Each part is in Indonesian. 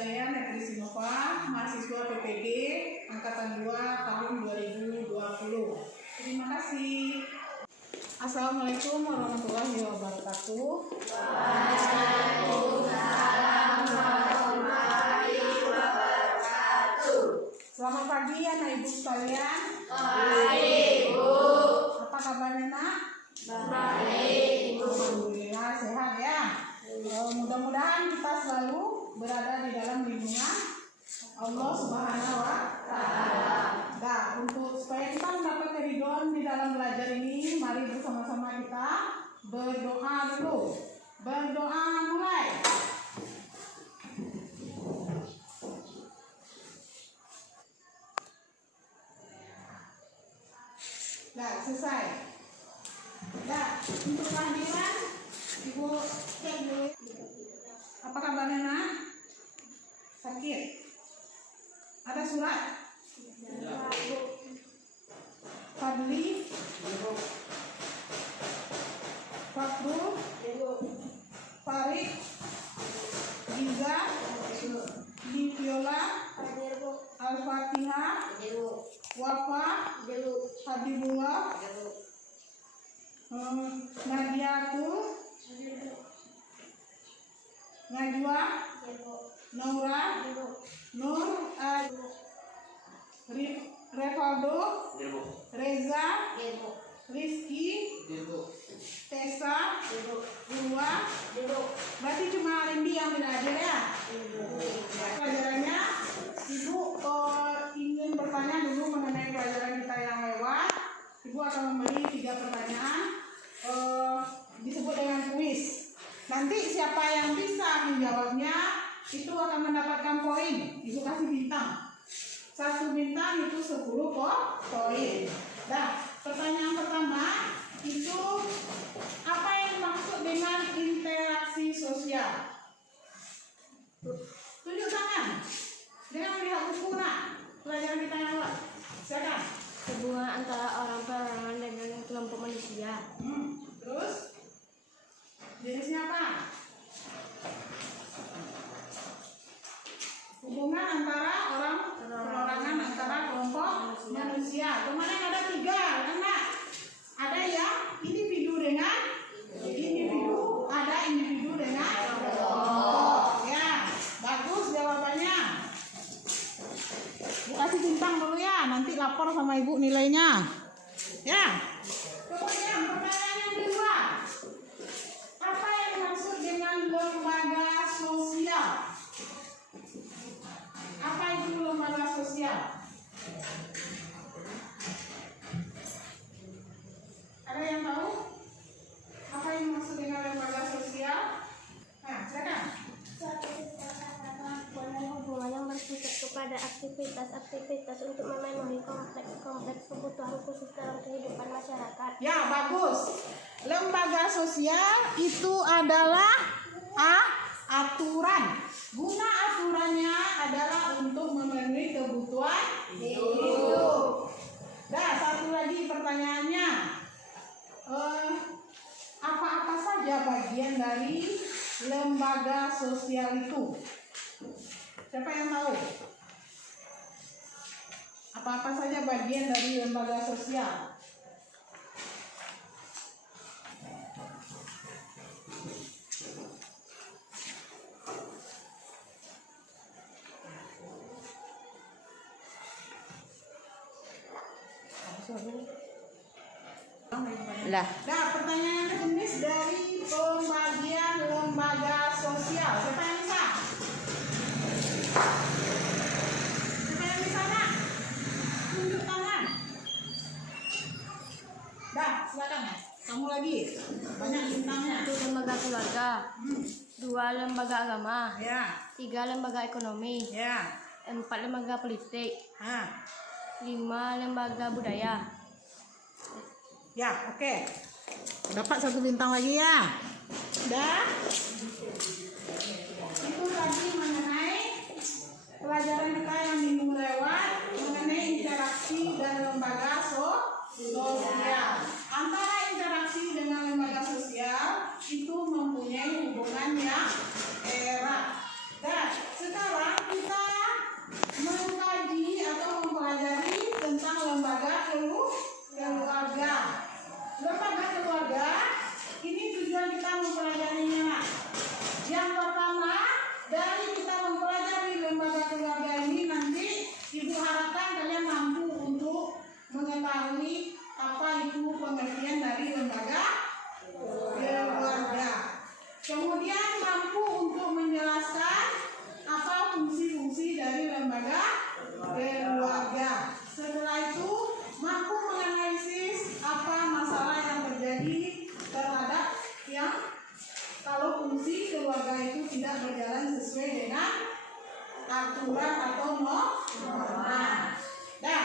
Saya Netri Sinova, mahasiswa PPG Angkatan 2 tahun 2020. Terima kasih. Assalamualaikum warahmatullahi wabarakatuh. Waalaikumsalam warahmatullahi wabarakatuh. Selamat pagi anak ibu sekalian. Baik, Bu. Apa kabarnya, Nak? Baik, Bu. Alhamdulillah sehat ya. Mudah-mudahan kita selalu berada di dalam lindungan Allah Subhanahu wa Ta'ala. Nah, untuk supaya kita mendapat keridhaan di dalam belajar ini, mari bersama-sama kita berdoa dulu. Berdoa mulai. Nah, selesai. Nah, untuk kehadiran Ibu cek dulu. Apa kabarnya, Nak? Sakit? Ada surat? Fadli? Fakru? Farid? Giza? Liviola? Al-Fatihah? Wafa? Habibullah? Nadiatul? Najwa? Naura? Nur? Revaldo? Reza? Rizky? Tessa? Urwa? Berarti cuma Rindi yang belajar ya? Pelajarannya Ibu ingin bertanya dulu mengenai pelajaran kita yang lewat. Ibu akan memberi 3 pertanyaan disebut dengan kuis. Nanti siapa yang bisa menjawabnya itu akan mendapatkan poin. Ibu kasih bintang. 1 bintang itu 10 poin. Nah, pertanyaan pertama itu apa yang dimaksud dengan interaksi sosial? Tunjuk tangan dengan melihat buku, Nak. Pelajaran kita yang lewat. Silakan. Hubungan antara orang perorangan dengan kelompok manusia. Terus jenisnya apa? Hubungan antara orang perorangan antara kelompok manusia. Kemarin ada 3, Nak. Ada yang individu dengan individu, ada individu dengan kelompok. Ya, bagus jawabannya. Bu kasih bintang dulu ya, nanti lapor sama Ibu nilainya. Ya. Kemudian pertanyaan yang kedua. Apa yang dimaksud dengan lembaga sosial? Apa itu lembaga sosial? Ada yang tahu? Apa yang dimaksud dengan lembaga sosial? Nah, silakan. Hubungan yang bersifat kepada aktivitas-aktivitas untuk memenuhi kompleks kebutuhan khusus dalam kehidupan masyarakat. Ya, bagus. Lembaga sosial itu adalah aturan. Guna aturannya adalah untuk memenuhi kebutuhan hidup. Nah, 1 lagi pertanyaannya. Apa-apa saja bagian dari lembaga sosial itu? Siapa yang tahu? Apa-apa saja bagian dari lembaga sosial? Lah. Nah, pertanyaan jenis dari pembagian lembaga sosial. Siapa yang bisa? Siapa yang bisa, Nak? Tunjuk tangan. Dah, silakan ya. Kamu lagi. Banyak bintangnya. 1 lembaga keluarga, 2 lembaga agama, Ya. 3 lembaga ekonomi, Ya. 4 lembaga politik, 5 lembaga budaya. Ya, oke. Dapat 1 bintang lagi ya. Dah. Itu tadi mengenai pelajaran kita yang minggu lewat mengenai interaksi dan lembaga sosial. Antara interaksi dengan lembaga sosial itu mempunyai hubungan yang erat. Dan sekarang keluarga itu tidak berjalan sesuai dengan aturan atau norma. Nah,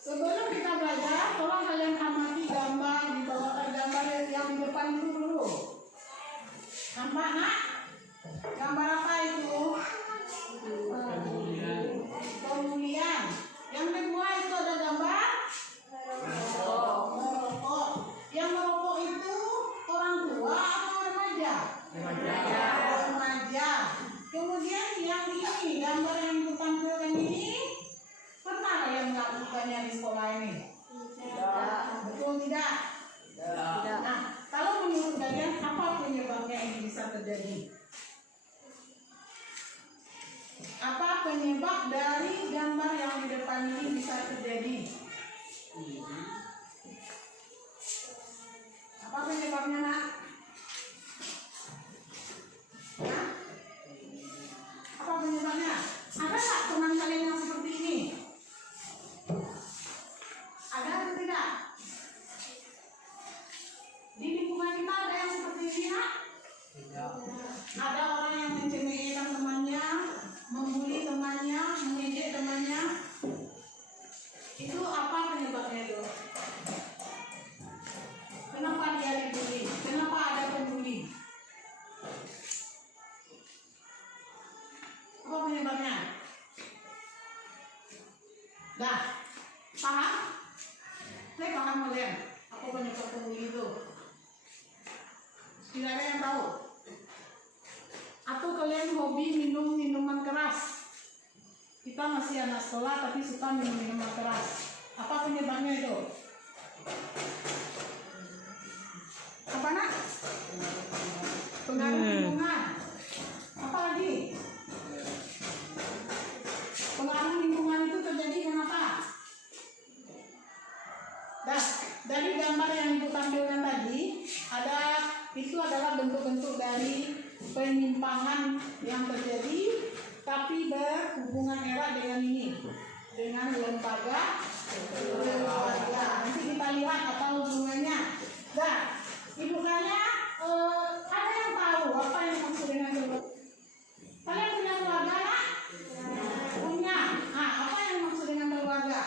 sebelum kita belajar, tolong kalian amati gambar di bawah gambar yang di depan itu dulu. Nampak nak? Gambar apa itu? Kemudian, yang kedua itu ada gambar merokok. Yang merokok itu orang tua atau remaja? Remaja. Kemudian yang ini, gambar yang ditampilkan ini, pernah kalian melakukannya di sekolah ini? Tidak. Betul tidak? Tidak. Nah, kalau menurut kalian apa penyebabnya ini bisa terjadi? Apa penyebab dari gambar yang di depan ini bisa terjadi? Apa penyebabnya, nak? Hah? Apa penyebabnya? Ada nggak teman kalian yang seperti ini? Ada atau tidak? Di lingkungan kita ada yang seperti ini, nak? Ada orang yang mencemoohkan temannya, membuli temannya, mengejek temannya. Itu apa penyebabnya itu? Kenapa dia dibully? Kenapa ada pembuli? Apa penyebabnya? Dah, paham? Saya paham kalian. Apa penyebab pembuli itu? Tidak ada yang tahu. Atau kalian hobi minum minuman keras? Kita masih anak sekolah tapi suka minum minuman keras. Apa penyebabnya itu? Apa, nak? Pengaruh lingkungan. Apa lagi? Pengaruh lingkungan itu terjadi kenapa? Dah, dari gambar yang ibu tampilkan tadi, itu adalah bentuk-bentuk dari penyimpangan yang terjadi, tapi berhubungan erat dengan ini, dengan lembaga keluarga. Nanti kita lihat apa hubungannya. Nah, ibu tanya, ada yang tahu apa yang maksud dengan keluarga? Kalian punya keluarga, nak? Punya. Nah, apa yang maksud dengan keluarga?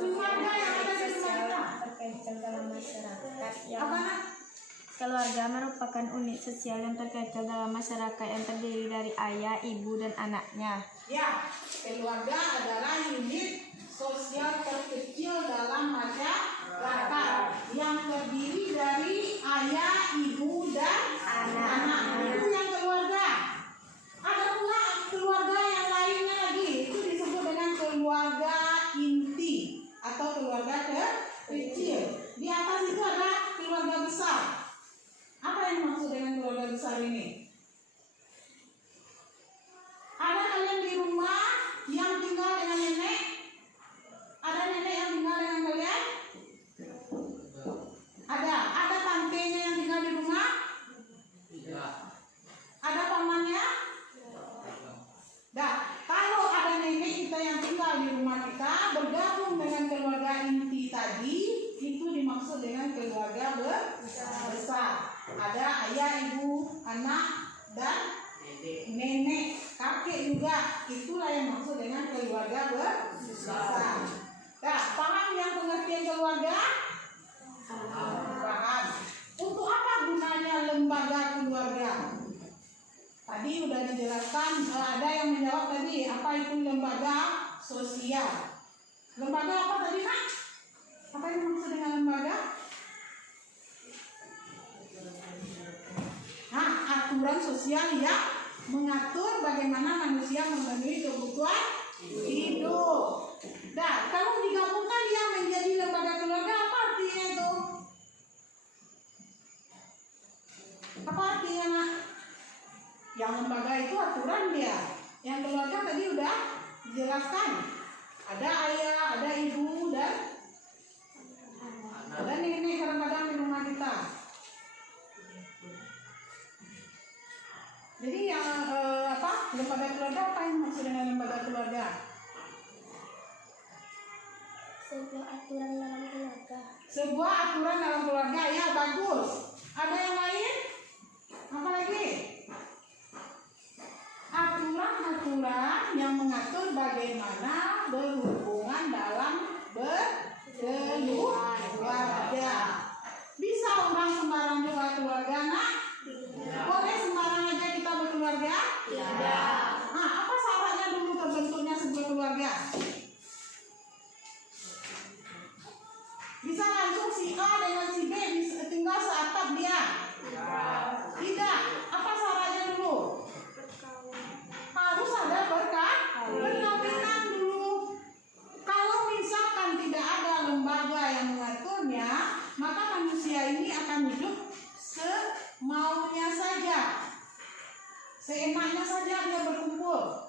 Keluarga yang ada di rumah kita. Terkait dalam masyarakat yang Apa, nak? keluarga merupakan unit sosial yang terkecil dalam masyarakat yang terdiri dari ayah, ibu, dan anaknya. Ya, keluarga adalah unit sosial terkecil dalam masyarakat yang terdiri dari ayah, ibu, dan anak. Itu yang keluarga. Ada pula keluarga yang lainnya lagi. Itu disebut dengan keluarga inti atau keluarga kecil. Di atas itu ada keluarga besar. Apa yang maksud dengan keluarga besar ini? Ada kalian di rumah yang tinggal dengan nenek? Ada nenek yang tinggal dengan kalian? Ada. Ada tantenya yang tinggal di rumah? Ada pamannya? Dah. Kalau ada nenek kita yang tinggal di rumah kita bergabung dengan keluarga inti tadi, itu dimaksud dengan keluarga besar. Ada ayah, ibu, anak, dan nenek, kakek juga. Itulah yang maksud dengan keluarga besar. Nah, paham yang pengertian keluarga? Paham. Untuk apa gunanya lembaga keluarga? Tadi udah dijelaskan, ada yang menjawab tadi, apa itu lembaga sosial. Lembaga apa tadi, nak? Apa yang maksud dengan lembaga? Nah, aturan sosial yang mengatur bagaimana manusia memenuhi kebutuhan hidup. Nah, kalau digabungkan dia menjadi lembaga keluarga, apa artinya itu? Apa artinya, nak? Yang lembaga itu aturan dia. Yang keluarga tadi udah dijelaskan. Ada ayah, ada ibu, dan ada nenek kadang-kadang di rumah kita. Jadi yang lembaga keluarga, apa yang maksud dengan lembaga keluarga? Sebuah aturan dalam keluarga. Sebuah aturan dalam keluarga, ya bagus. Ada yang lain? seenaknya saja dia berkumpul.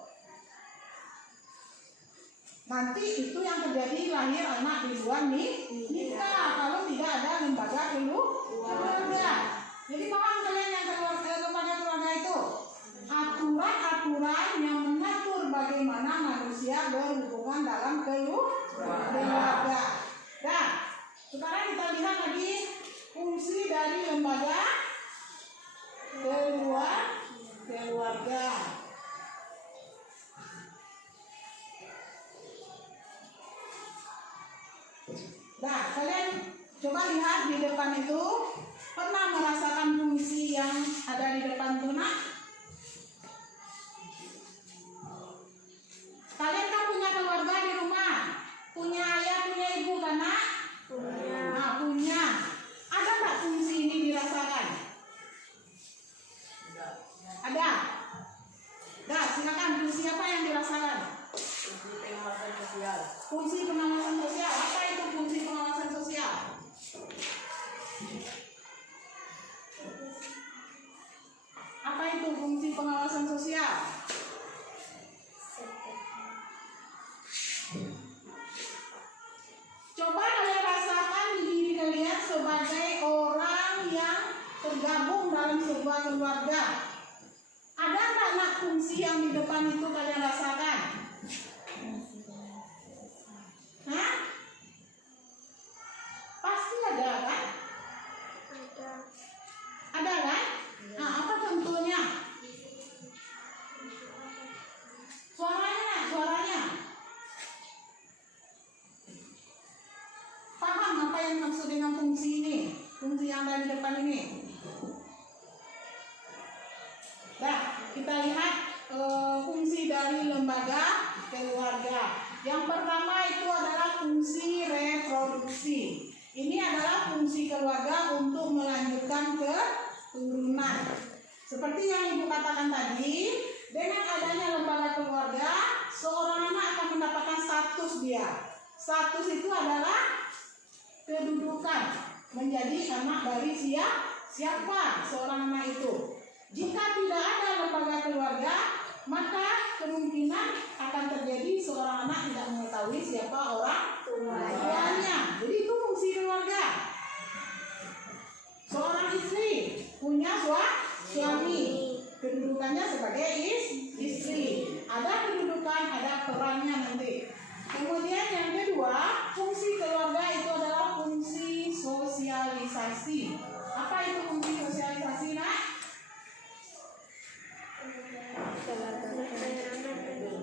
Nanti itu yang terjadi, lahir anak di luar nikah kalau tidak ada lembaga keluarga. Jadi paham kalian yang lembaga keluarga itu? Aturan-aturan yang mengatur bagaimana manusia berhubungan dalam keluarga. Nah, sekarang kita lihat lagi fungsi dari lembaga keluarga. Nah, kalian coba lihat di depan itu, pernah merasakan fungsi yang ada di depan itu, nak? Kalian kan punya keluarga di rumah, punya ayah, punya ibu kan, nak? Punya. Nah, punya. Ada nggak fungsi ini dirasakan? Ada. Nah, silakan, fungsi apa yang dirasakan? Fungsi pengawasan sosial. Fungsi pengawasan sosial. Apa itu fungsi pengawasan sosial? Apa itu fungsi pengawasan sosial? Coba kalian rasakan di diri kalian sebagai orang yang tergabung dalam sebuah keluarga. Ada nggak nak fungsi yang di depan itu kalian rasakan? Hah? Pasti ada kan? Ada kan? Nah, apa contohnya? Suaranya. Paham apa yang maksud dengan fungsi ini? Fungsi yang ada di depan ini. Nah, kita lihat fungsi dari lembaga keluarga. Yang pertama itu adalah fungsi reproduksi. Ini adalah fungsi keluarga untuk melanjutkan keturunan. Seperti yang Ibu katakan tadi, dengan adanya lembaga keluarga, seorang anak akan mendapatkan status dia. Status itu adalah kedudukan, menjadi anak dari siapa seorang anak itu. Jika tidak ada lembaga keluarga, maka kemungkinan akan terjadi seorang anak tidak mengetahui siapa orang tuanya. Jadi itu fungsi keluarga. Seorang istri punya suami, kedudukannya sebagai istri. Ada kedudukan, ada perannya nanti. Kemudian yang kedua, fungsi keluarga itu adalah fungsi sosialisasi. Apa itu fungsi sosialisasi, nak?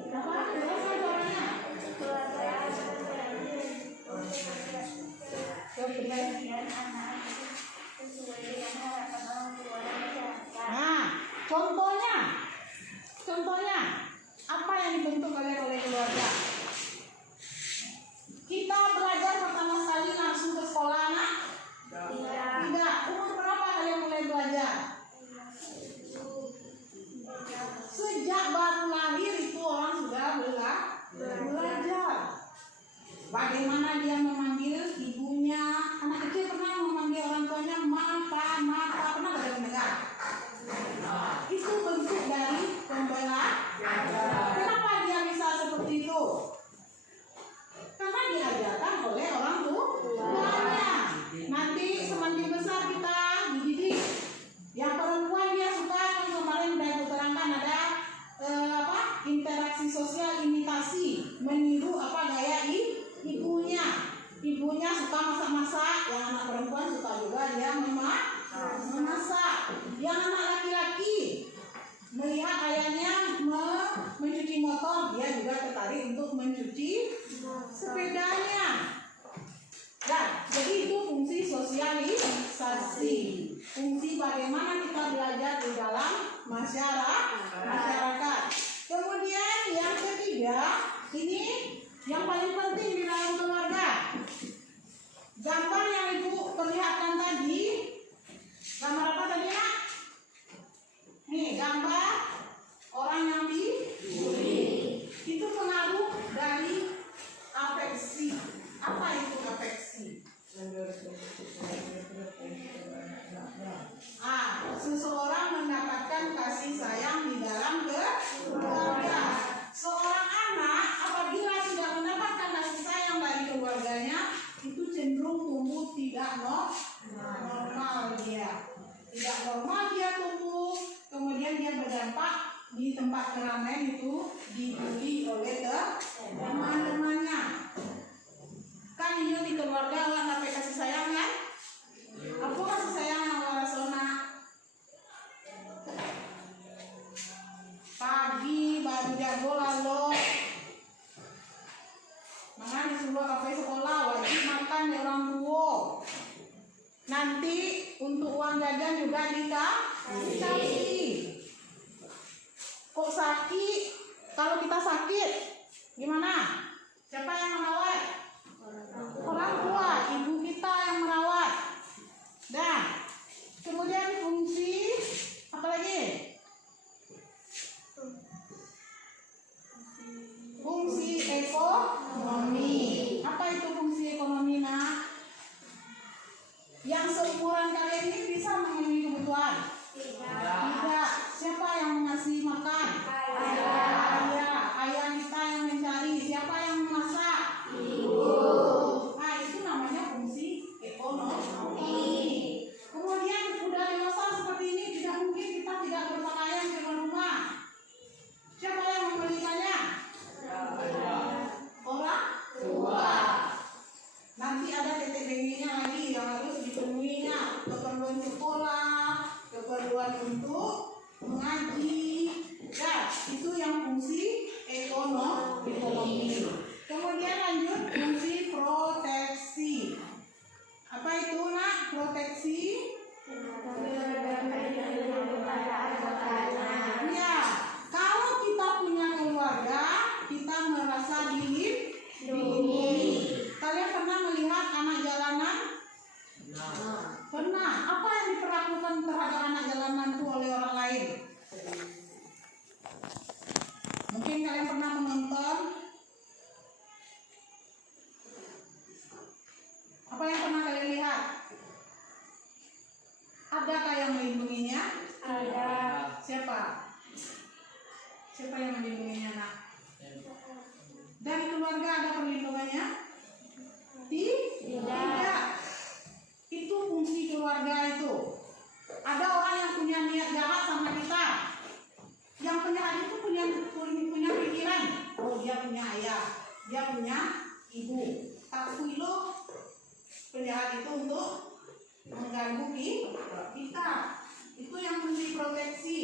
Apa? Jelaskan suaranya. Kepribadian anak sesuai dengan harapan orang tua. Nah, contohnya apa yang dibentuk oleh keluarga? Kita belajar pertama sekali langsung ke sekolah, nak? Tidak. Umur berapa kalian mulai belajar? Sejak baru lahir itu orang sudah belajar. Bagaimana dia memanggil ibunya? Anak kecil pernah memanggil orang tuanya mata, pernah ada mendengar? Itu bentuk dari pembelajaran. Kenapa dia bisa seperti itu? Karena diajarkan oleh orang tuanya. Nanti semakin besar kita dididik. Yang perempuan dia suka, kan kemarin udah aku terangkan ada interaksi sosial, imitasi, meniru gaya ibunya. Ibunya suka masak-masak, yang anak perempuan suka juga dia memasak. Yang anak laki-laki melihat ayahnya mencuci motor, dia juga tertarik untuk mencuci sepedanya. Nah, jadi itu fungsi sosialisasi. Fungsi bagaimana kita belajar di dalam masyarakat. Kemudian yang ketiga, ini yang paling penting di dalam keluarga. Gambar yang Ibu perlihatkan tadi, gambar apa tadi, nak? Nih, gambar orang yang dibully. Itu pengaruh dari afeksi. Apa itu afeksi? Seseorang mendapatkan kasih sayang di dalam dia. Tidak normal dia tumbuh, kemudian dia berdampak di tempat keramaian itu dibully oleh teman-temannya. Kan ini di keluarga awak sampai kasih sayang kan? Apa kasih sayang yang awak rasona? Pagi baru jago lalu mana disuruh sampai sekolah wajib makan ya orang tua. Nanti untuk uang jajan juga dikasih. Kok sakit? Kalau kita sakit gimana? Siapa yang merawat? Orang tua, ibu kita yang merawat. Dan kemudian fungsi apa lagi? Fungsi ekonomi. Apa itu fungsi ekonomi, Nak? Yang seumuran kalian ini bisa memenuhi kebutuhan? Tidak. Siapa yang mengasih makan? Ayah kita yang mencari. Siapa yang memasak? Ibu. Nah, itu namanya fungsi ekonomi. Kemudian udah dewasa seperti ini, tidak mungkin kita tidak berpakaian di rumah. Siapa yang membelikannya? Orang tua. Nanti ada titik benginya lagi yang harus dipenuhinya, keperluan sekolah, keperluan untuk mengaji. Ya, itu yang fungsi ekonomi. Kemudian lanjut fungsi proteksi. Apa itu, Nak? Proteksi? Ya, kalau kita punya keluarga, kita merasa dilindungi. Kalian pernah melihat anak jalanan? Pernah. Apa yang diperlakukan terhadap anak jalanan itu oleh orang lain? Mungkin kalian pernah menonton. Apa yang pernah kalian lihat? Adakah yang melindunginya? Ada. Siapa? Siapa yang melindunginya, Nak? Dari keluarga ada perlindungannya? Tidak. Itu fungsi keluarga itu. Ada orang yang punya niat jahat sama kita. Yang penjahat itu punya pikiran. Oh, dia punya ayah, dia punya ibu. Tapi lo penjahat itu untuk mengganggu kita. Itu yang fungsi proteksi.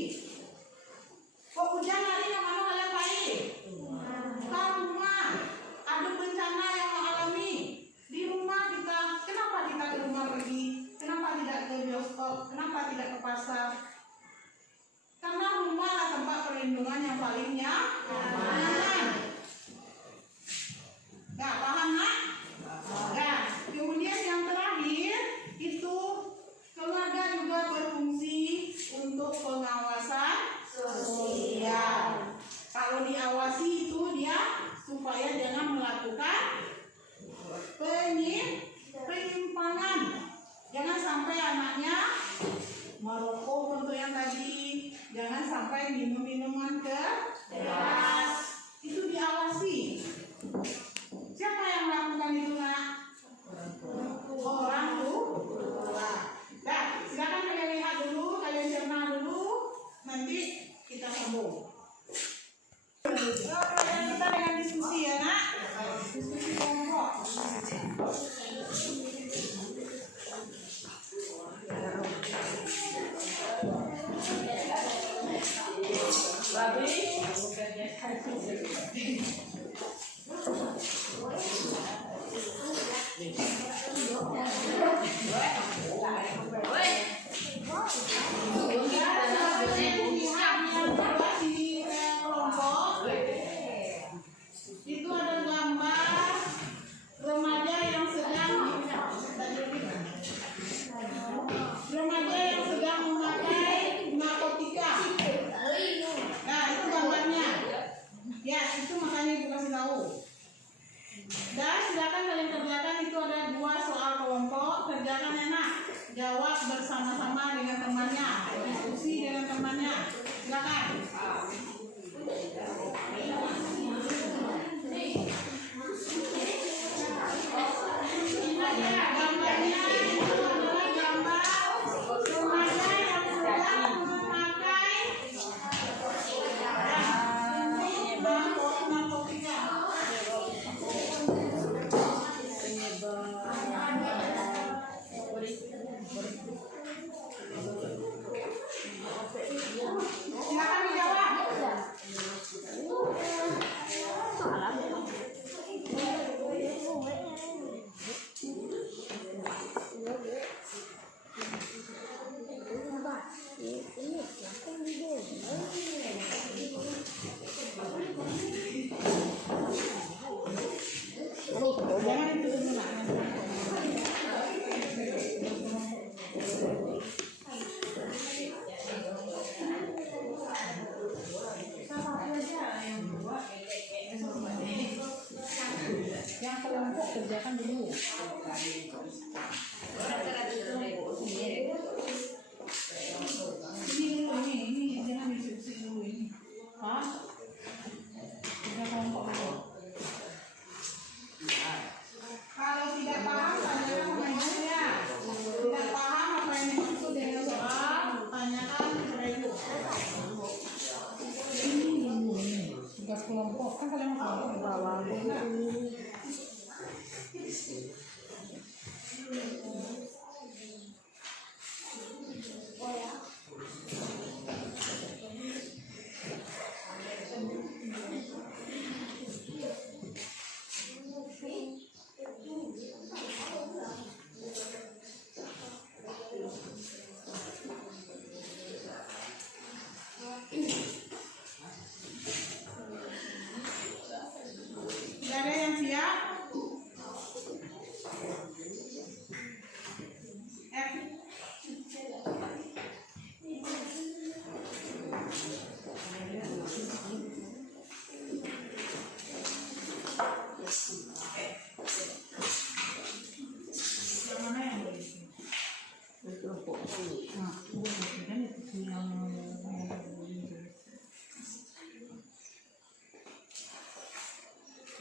Kok hujan hari yang mana kalian baik? Bukan rumah. Ada bencana yang mengalami di rumah kita. Kenapa kita ke rumah pergi? Kenapa tidak ke bioskop? Kenapa tidak ke pasar? Karena rumah adalah tempat perlindungan yang paling nyaman. Gak paham, Nak? Nah, kemudian yang terakhir itu keluarga juga berfungsi untuk pengawasan sosial. Kalau diawasi itu dia supaya jangan melakukan penyimpangan. Jangan sampai anaknya merokok untuk yang tadi. Jangan sampai minum minuman keras. Itu diawasi. Siapa yang melakukan itu, Nak? Orang tua. Nah, silakan kalian lihat dulu, kalian cerna dulu, nanti kita sambung. Kita dengan diskusi ya, Nak. Diskusi kelompok. Itu ada gambar remaja yang sedang memakai narkotika. Nah, itu gambarnya. Ya, itu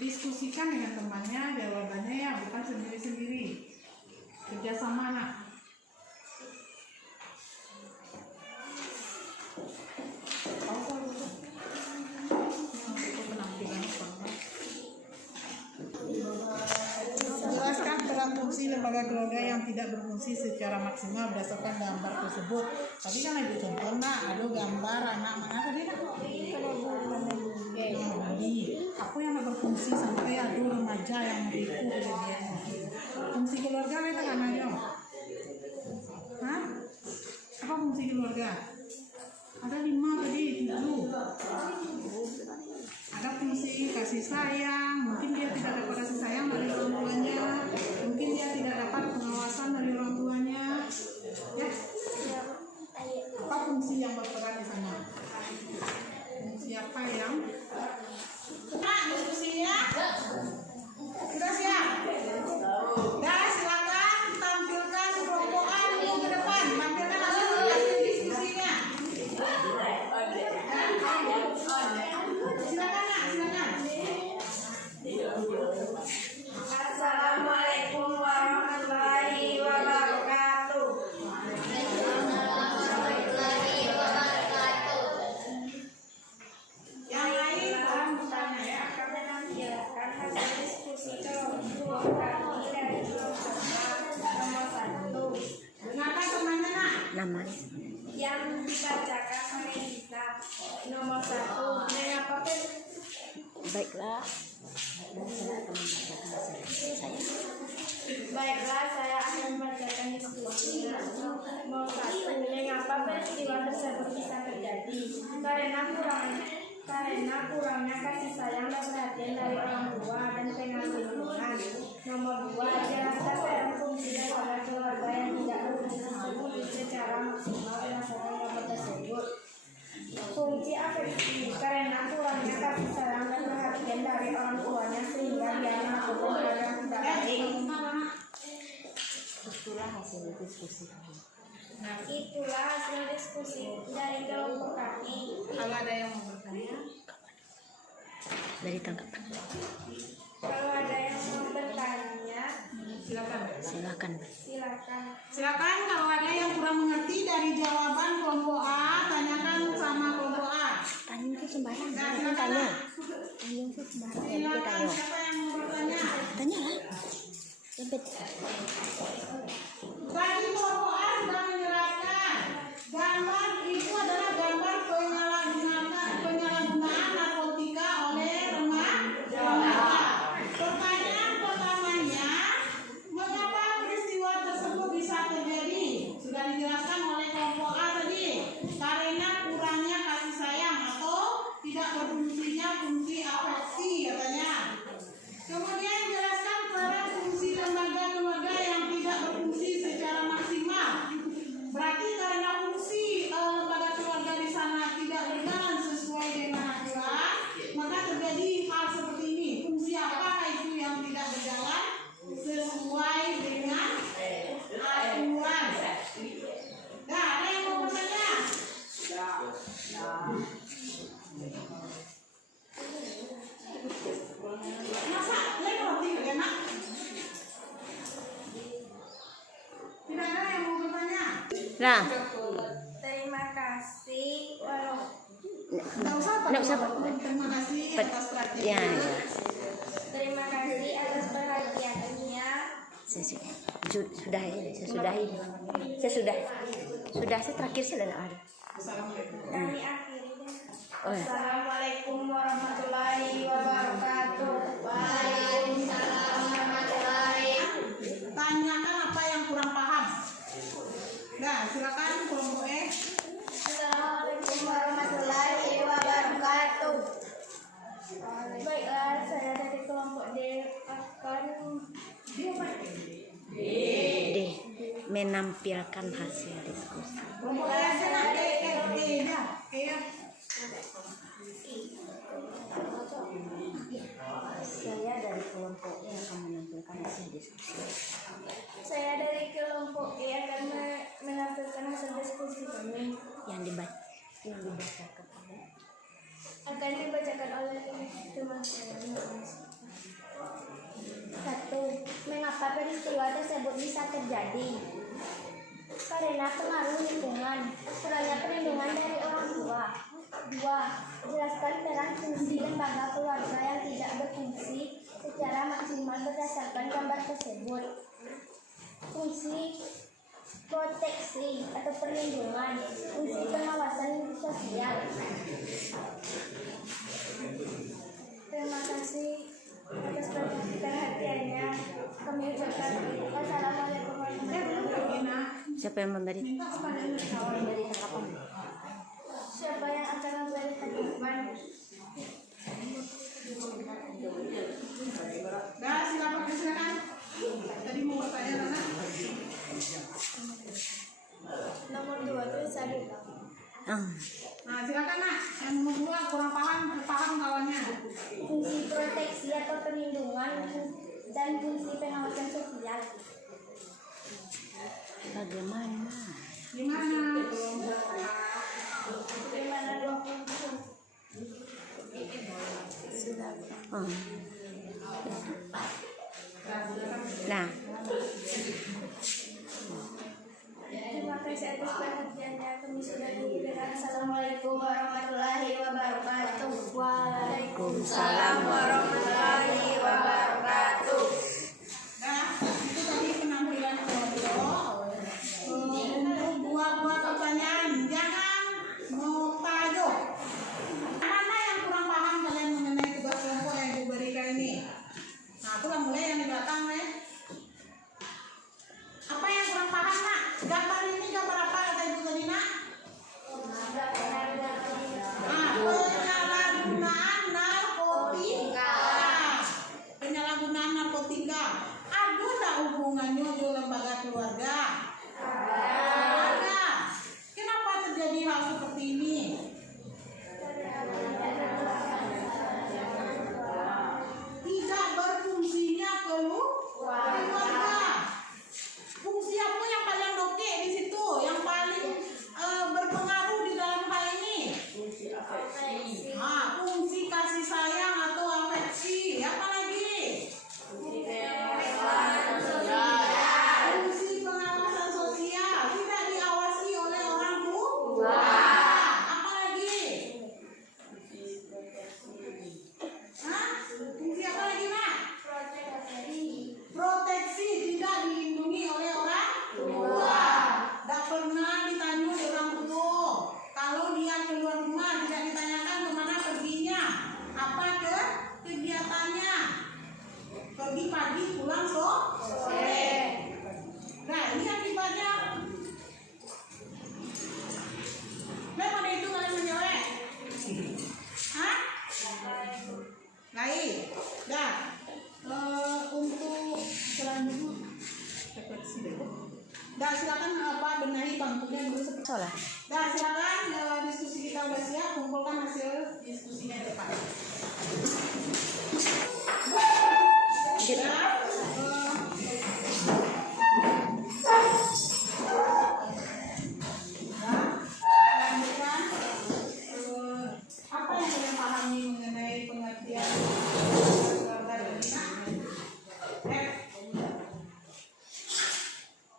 diskusikan dengan temannya jawabannya ya, bukan sendiri-sendiri. Kerjasama nak. Jelaskan peran fungsi lembaga keluarga yang tidak berfungsi secara maksimal berdasarkan gambar tersebut. Tadi kan ada contoh nak, ada gambar anak mana tadi nak? Bayi. Aku yang nggak berfungsi sampai ada remaja yang menipu kejadiannya. Fungsi keluarga ada kan aja? Hah? Apa fungsi keluarga? Ada 5 tadi, 7. Ada fungsi kasih sayang, mungkin dia tidak dapat kasih sayang dari orang tuanya, mungkin dia tidak dapat pengawasan dari orang tuanya, ya. Apa fungsi yang berperan di sana? Fungsi apa yang? Nah, diskusinya sudah siap. Dah, silakan tampilkan kelompok A dulu ke depan, tampilkan langsung hasil diskusinya. Silakan nak, silakan. Assalamualaikum warahmatullahi wabarakatuh. Yang lain tolong bertanya ya. Akan menampilkan hasil diskusi kelompok kami dari kelompok A nomor 1 Dengarkan temannya nak. Namanya yang dibacakan oleh kita. Nomor 1, mengapa baiklah, dan saya akan membacakan hasil saya. Baiklah, saya akan membacakan diskusinya. Nomor 1, mengapa peristiwa tersebut bisa terjadi? Karena kurangnya kasih sayang dan perhatian dari orang tua dan pengaruh lingkungan. Nomor 2, jelaskan peran fungsi lembaga keluarga yang tidak berfungsi secara maksimal berdasarkan gambar tersebut. Fungsi afeksi, karena kurangnya kasih sayang dan perhatian dari orang tuanya sehingga dia melakukan hal yang tidak baik. Itulah hasil diskusi kami. Itulah hasil diskusi dari kelompok kami. Kalau ada yang mau bertanya, Dari tanggapan, Kalau ada yang mau bertanya, silakan. silakan. silakan. Silakan kalau ada yang kurang mengerti dari jawaban kelompok A, tanyakan sama kelompok A. Tanya itu sembarang, Nah, jangan silakan tanya. nak. Tanya itu sembarang, ya Silakan tanya. siapa yang mau bertanya? Tanya lah. Lebih. Tadi kelompok A sudah menjelaskan gambar itu adalah gambar penyalahgunaan narkotika oleh remaja. Pertanyaan pertamanya, mengapa peristiwa tersebut bisa terjadi? Sudah dijelaskan oleh kelompok A tadi, karena kurangnya kasih sayang atau tidak berfungsinya fungsi afeksi katanya. Kemudian jelaskan peran fungsi lembaga keluarga yang tidak berfungsi secara maksimal. Berarti karena fungsi lembaga keluarga di sana tidak berjalan sesuai dengan aturan, maka terjadi hal seperti ini. Fungsi apa itu yang tidak berjalan sesuai dengan aturan? Nah, ada yang mau bertanya? Masa lain roti enak? Tidak ada yang mau bertanya? Nah, Terima kasih. Tidak usah Pak. Nggak usah, Pak. Terima kasih atas perhatian. ya, ya. Terima kasih atas perhatiannya. Sudah ini, saya sudahi. Sudah, saya terakhir saya tidak ada. Assalamualaikum. Kami akhiri. Oh ya. Assalamualaikum warahmatullahi wabarakatuh. Waalaikumsalam warahmatullahi. Tanyakan apa yang kurang paham. Nah, silakan kelompok E. Assalamualaikum warahmatullahi wabarakatuh. Baiklah, saya dari kelompok D akan D. Menampilkan hasil diskusi. Kelompok E aja nak. E dah. E ya. Saya dari kelompok E akan menampilkan hasil diskusi. Saya dari kelompok E akan menampilkan hasil diskusi kami. Yang dibacakan oleh akan dibacakan oleh teman saya. 1. Mengapa peristiwa tersebut bisa terjadi? Karena pengaruh lingkungan, kurangnya perlindungan dari orang tua. 2. Jelaskan peran fungsi lembaga keluarga yang tidak berfungsi secara maksimal berdasarkan gambar tersebut. Fungsi proteksi atau perlindungan, fungsi pengawasan sosial. Terima kasih atas perhatiannya. Kami ucapkan wassalamualaikum warahmatullahi wabarakatuh. Siapa yang memberi? Minta kepada kawan. Memberi tanggapan. Siapa yang akan memberi tanggapan? Dah, silakan. Tadi mau bertanya Nana. Nomor 2 itu saya. Nah, silakan Nak. Yang nomor 2 kurang paham kawannya. Fungsi proteksi atau perlindungan dan fungsi pengawasan sosial. Bagaimana? Gimana? Bagaimana 20? Oh. Nah, Terima kasih atas perhatiannya. Kami sudah diberikan. Assalamualaikum warahmatullahi wabarakatuh. Waalaikumsalam warahmatullahi wabarakatuh. Nah, itu tadi penampilan kelompok. Untuk buah-buah pertanyaan, jangan mau tajuk. Mana yang kurang paham kalian mengenai tugas kelompok yang Ibu berikan ini? Nah, aku lah mulai yang di belakang ya. Apa yang kurang paham Nak? Gambar ini gambar apa kata Ibu tadi Nak? Penyalahgunaan narkotika. Penyalahgunaan narkotika. Ada tak hubungannya dengan lembaga keluarga? Ada. Kenapa terjadi hal seperti ini? Tidak berfungsinya keluarga. Fungsi apa yang paling oke di situ? Yang paling berpengaruh di dalam hal ini? Fungsi kasih sayang atau afeksi. Apa lagi? Fungsi pengawasan sosial. Tidak diawasi oleh orang tua. Apa lagi? Fungsi apa lagi, Mak? Proteksi, tidak dilindungi oleh orang tua. Tidak pernah ditanya oleh orang tua. Kalau dia keluar rumah tidak ditanyakan kemana perginya, apa kegiatannya. Pergi pagi, pulang sore. Nah, ini akibatnya. Bagaimana itu kalian menjelek? Hah? Baik. Dah. Untuk selanjutnya refleksi dulu. Dah, silakan benahi bangkunya dulu seperti. salah. Dah, silakan diskusi kita udah siap, kumpulkan hasil diskusinya di depan. Dah, lanjutkan. Apa yang kalian pahami mengenai pengertian keluarga dan anak?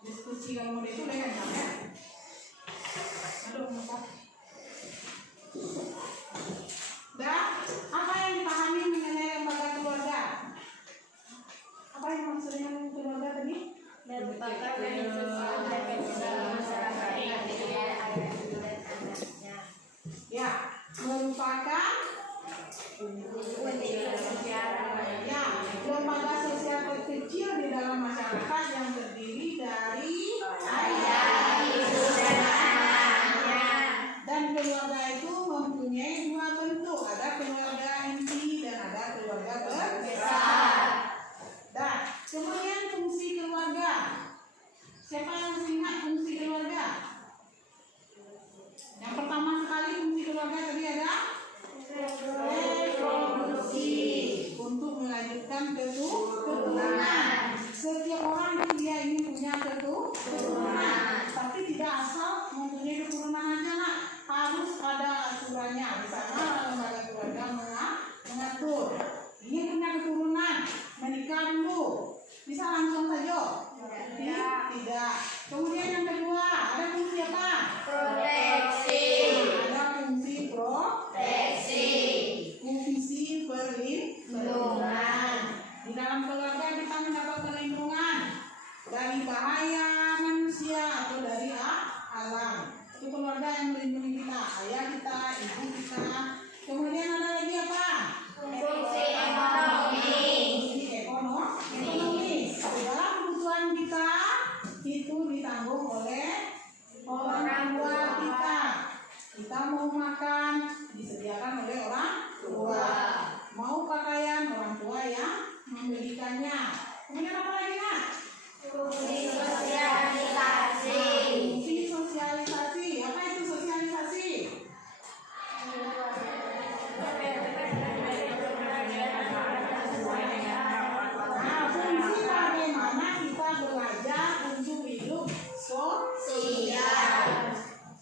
Diskusi kalau itu dengan ya. Aduh, apa? Dah, apa yang dipahami mengenai lembaga keluarga? yang melindungi kita? Ayah kita, ibu kita. Kemudian ada lagi apa? Fungsi ekonomi. Fungsi ekonomis. Segala kebutuhan kita itu ditanggung oleh orang tua kita. Kita mau makan disediakan oleh orang tua. Mau pakaian orang tua yang membelikannya. Kemudian apa lagi, Nak? Fungsi sosialisasi. Fungsi sosialisasi. Apa itu sosialisasi? Nah, fungsi bagaimana kita belajar untuk hidup sosial.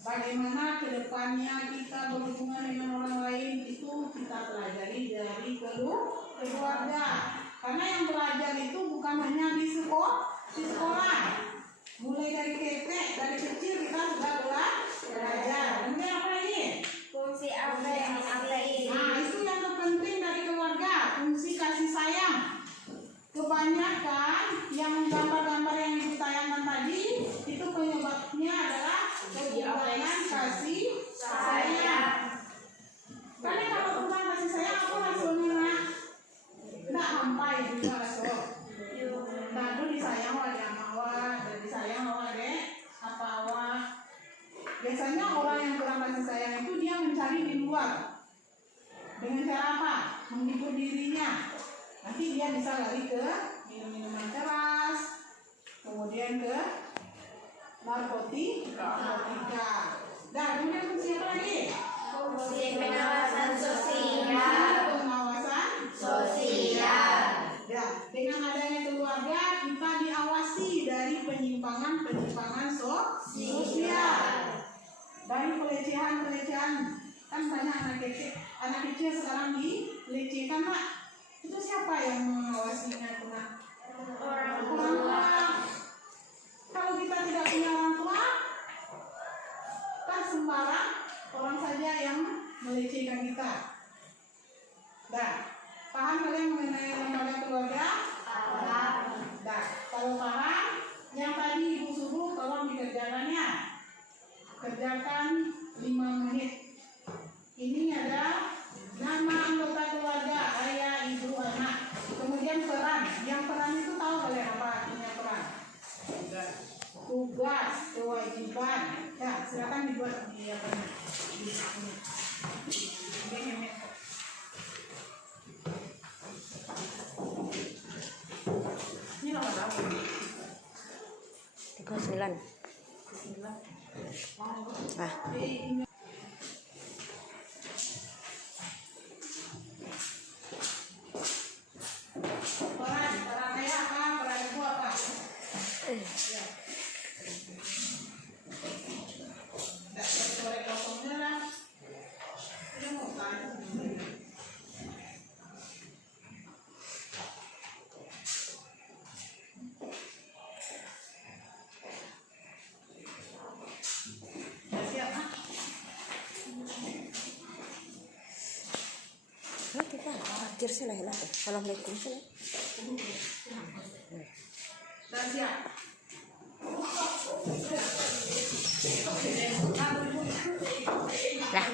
Bagaimana kedepannya kita berhubungan dengan orang lain itu kita pelajari dari keluarga. Karena yang belajar itu bukan hanya di sekolah. Mulai dari dari kecil kita sudah belajar. Kemudian apa lagi? Fungsi afeksi. Nah, itu yang terpenting dari keluarga, fungsi kasih sayang. Kebanyakan yang gambar-gambar yang ibu tayangkan tadi itu penyebabnya adalah kekurangan kasih sayang. Karena kalau kurang kasih sayang apa hasilnya, Nak? Tidak sampai juga hasil. Nah, itu disayang oleh amawa dan disayang oleh apa awa. Biasanya orang yang kurang kasih sayang itu dia mencari di luar. Dengan cara apa? Menghibur dirinya. Nanti dia bisa lari ke minum-minuman keras, kemudian ke narkotika. Dan kemudian fungsi apa lagi? Fungsi pengawasan sosial. Pengawasan Sosial. Ya, dengan adanya keluarga kita diawasi dari penyimpangan sosial. Dari pelecehan. Kan banyak anak kecil sekarang dilecehkan, Pak. Itu siapa yang mengawasinya, Pak? Orang tua. Kalau kita tidak punya orang tua, kan sembarang orang saja yang melecehkan kita. Nah, paham kalian mengenai lembaga keluarga? Paham. Nah, kalau paham, yang tadi ibu suruh tolong dikerjakannya. Kerjakan 5 menit. Ini ada nama anggota keluarga, ayah, ibu, anak. Kemudian peran. Yang peran itu tahu kalian apa artinya peran? Tugas, kewajiban. Ya, silakan dibuat di apa nih? Di sini. Ini nomor berapa? 39. Ah. Peran ayah apa? Peran ibu apa? Ya. Tidak sesuai kosongnya lah. Ini mau tanya sebenarnya. Siap, Mak? Kita akhir sila lah. Assalamualaikum sila. Sudah siap? Lah.